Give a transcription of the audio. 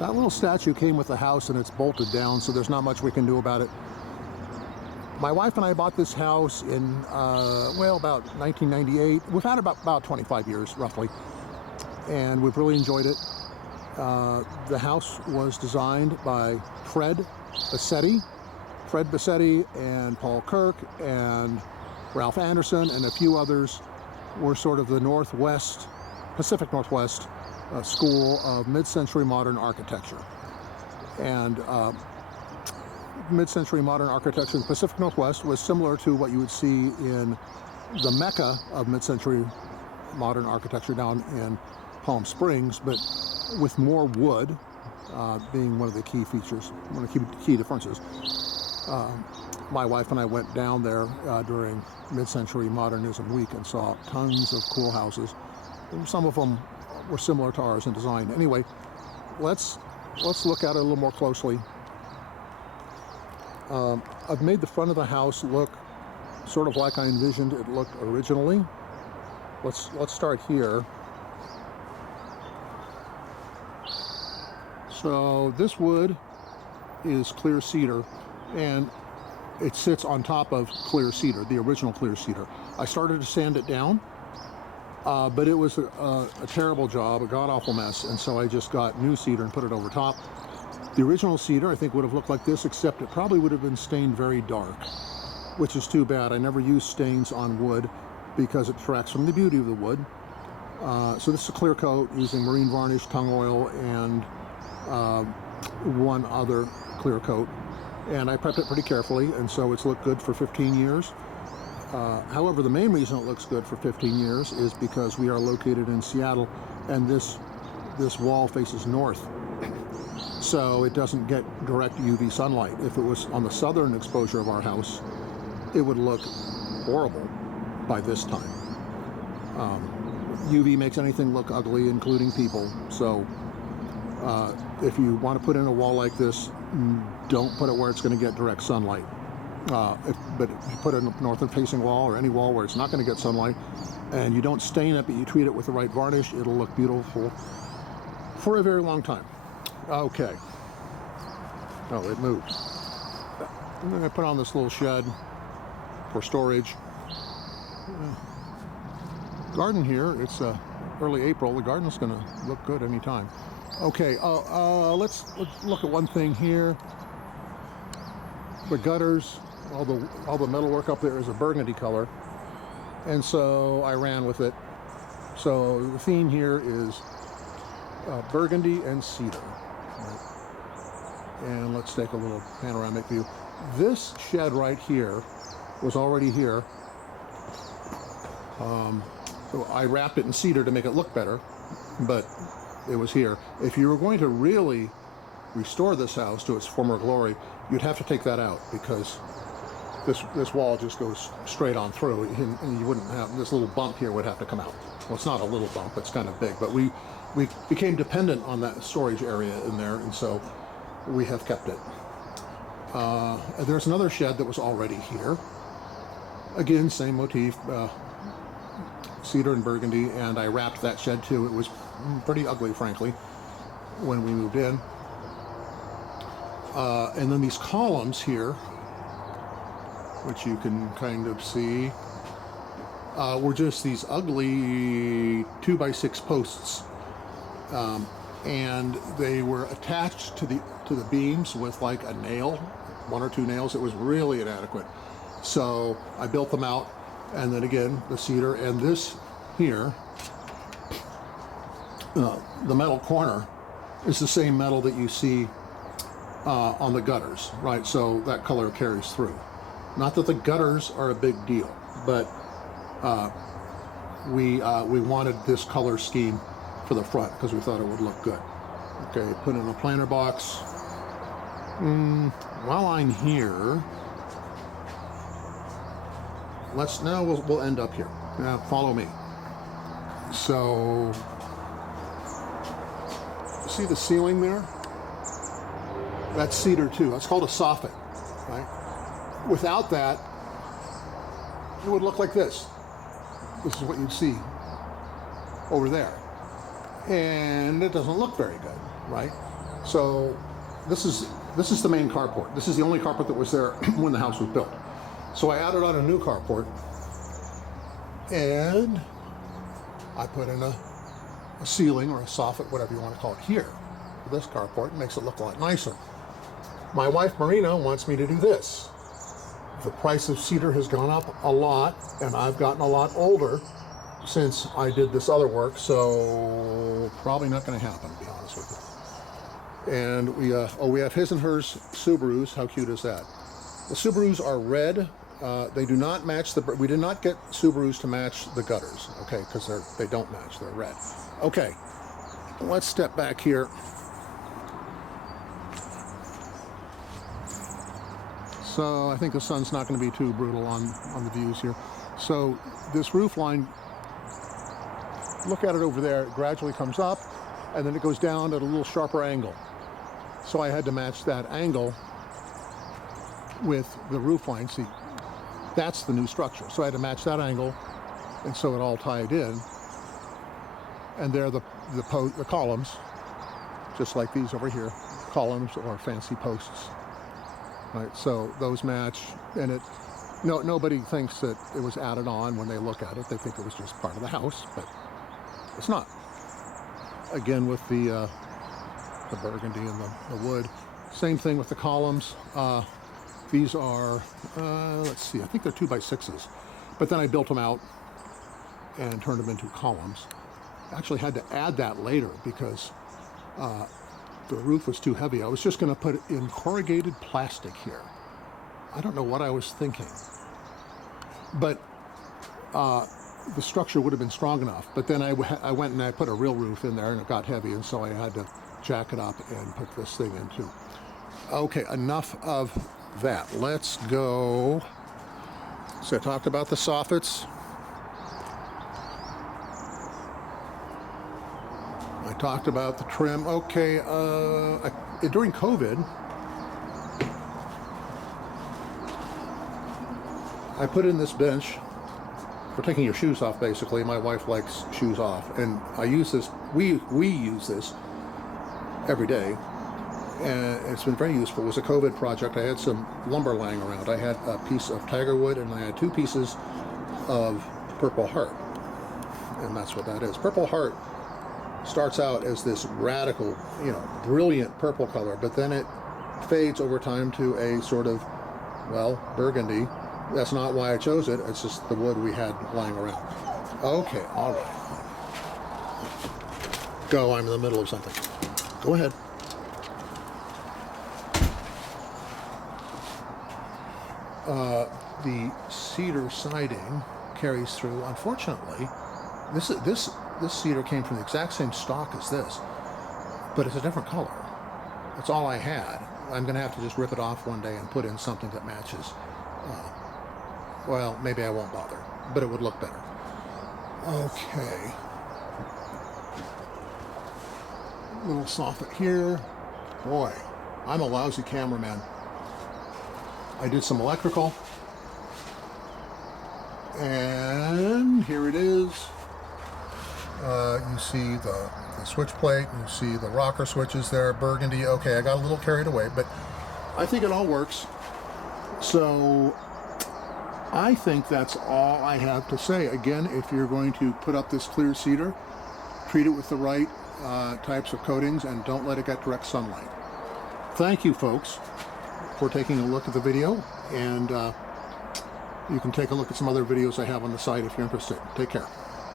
That little statue came with the house and it's bolted down, so there's not much we can do about it. My wife and I bought this house in, well, about 1998. We've had it about 25 years, roughly, and we've really enjoyed it. The house was designed by Fred Bassetti and Paul Kirk and Ralph Anderson, and a few others were sort of the Pacific Northwest school of mid-century modern architecture. And mid-century modern architecture in the Pacific Northwest was similar to what you would see in the Mecca of mid-century modern architecture down in Palm Springs, but with more wood being one of the key features, one of the key differences. My wife and I went down there during Mid-Century Modernism Week and saw tons of cool houses. Some of them were similar to ours in design. Anyway, let's look at it a little more closely. I've made the front of the house look sort of like I envisioned it looked originally. Let's start here. So this wood is clear cedar, and it sits on top of clear cedar, the original clear cedar. I started to sand it down, but it was a terrible job, a god-awful mess, and so I just got new cedar and put it over top. The original cedar, I think, would have looked like this, except it probably would have been stained very dark, which is too bad. I never use stains on wood because it detracts from the beauty of the wood. So this is a clear coat using marine varnish, tung oil, and one other clear coat. And I prepped it pretty carefully, and so it's looked good for 15 years. However, the main reason it looks good for 15 years is because we are located in Seattle, and this wall faces north. So it doesn't get direct UV sunlight. If it was on the southern exposure of our house, it would look horrible by this time. UV makes anything look ugly, including people. So if you want to put in a wall like this, don't put it where it's going to get direct sunlight. But if you put a northern facing wall or any wall where it's not going to get sunlight, and you don't stain it, but you treat it with the right varnish, it'll look beautiful for a very long time. Okay. Oh, it moved. I'm going to put on this little shed for storage. Garden here, it's early April. The garden's going to look good anytime. Okay, let's look at one thing here. The gutters, all the metal work up there is a burgundy color, and so I ran with it. So the theme here is burgundy and cedar. Right? And let's take a little panoramic view. This shed right here was already here. So I wrapped it in cedar to make it look better, but it was here. If you were going to really restore this house to its former glory, you'd have to take that out, because this wall just goes straight on through, and you wouldn't have, this little bump here would have to come out. Well, it's not a little bump, it's kind of big, but we became dependent on that storage area in there, and so we have kept it. There's another shed that was already here. Again, same motif, cedar and burgundy, and I wrapped that shed too. It was pretty ugly, frankly, when we moved in. And then these columns here, which you can kind of see, were just these ugly 2x6 posts, and they were attached to the beams with like a nail, 1 or 2 nails. It was really inadequate. So I built them out, and then again the cedar, and this here, the metal corner is the same metal that you see on the gutters, right? So that color carries through. Not that the gutters are a big deal, but we wanted this color scheme for the front because we thought it would look good. Okay, put in a planter box. While I'm here, we'll end up here. Now follow me. So, see the ceiling there? That's cedar too. That's called a soffit, right? Without that, it would look like this. This is what you'd see over there. And it doesn't look very good, right? So this is the main carport. This is the only carport that was there when the house was built. So I added on a new carport, and I put in a ceiling or a soffit, whatever you want to call it, here. This carport makes it look a lot nicer. My wife Marina wants me to do this. The price of cedar has gone up a lot, and I've gotten a lot older since I did this other work, so probably not going to happen, to be honest with you. And we have his and hers Subarus. How cute is that? The Subarus are red. They do not match we did not get Subarus to match the gutters, okay, because they don't match, they're red. Okay, let's step back here. So I think the sun's not going to be too brutal on the views here. So this roof line, look at it over there, it gradually comes up, and then it goes down at a little sharper angle. So I had to match that angle with the roof line. See, that's the new structure. So I had to match that angle, and so it all tied in. And there are the columns, just like these over here, columns or fancy posts. Right, so those match, and nobody thinks that it was added on when they look at it. They think it was just part of the house, but it's not. Again, with the burgundy and the wood. Same thing with the columns. These are, let's see, I think they're 2x6s. But then I built them out and turned them into columns. Actually had to add that later because the roof was too heavy. I was just going to put in corrugated plastic here. I don't know what I was thinking. But the structure would have been strong enough. But then I went and I put a real roof in there, and it got heavy, and so I had to jack it up and put this thing in too. Okay, enough of that. Let's go. So I talked about the soffits. I talked about the trim. Okay, during COVID, I put in this bench for taking your shoes off, basically. My wife likes shoes off, and I use this, we use this every day, and it's been very useful. It was a COVID project. I had some lumber lying around. I had a piece of tiger wood, and I had 2 pieces of Purple Heart, and that's what that is. Purple Heart starts out as this radical, brilliant purple color, but then it fades over time to a sort of, well, burgundy. That's not why I chose it. It's just the wood we had lying around. Okay, all right. Go, I'm in the middle of something. Go ahead. The cedar siding carries through. Unfortunately, this cedar came from the exact same stock as this, but it's a different color. That's all I had. I'm going to have to just rip it off one day and put in something that matches. Well, maybe I won't bother, but it would look better. Okay. Little soffit here. Boy, I'm a lousy cameraman. I did some electrical, and here it is. You see the switch plate, you see the rocker switches there, burgundy. Okay, I got a little carried away, but I think it all works. So I think that's all I have to say. Again, if you're going to put up this clear cedar, treat it with the right types of coatings and don't let it get direct sunlight. Thank you, folks, for taking a look at the video, and you can take a look at some other videos I have on the site if you're interested. Take care.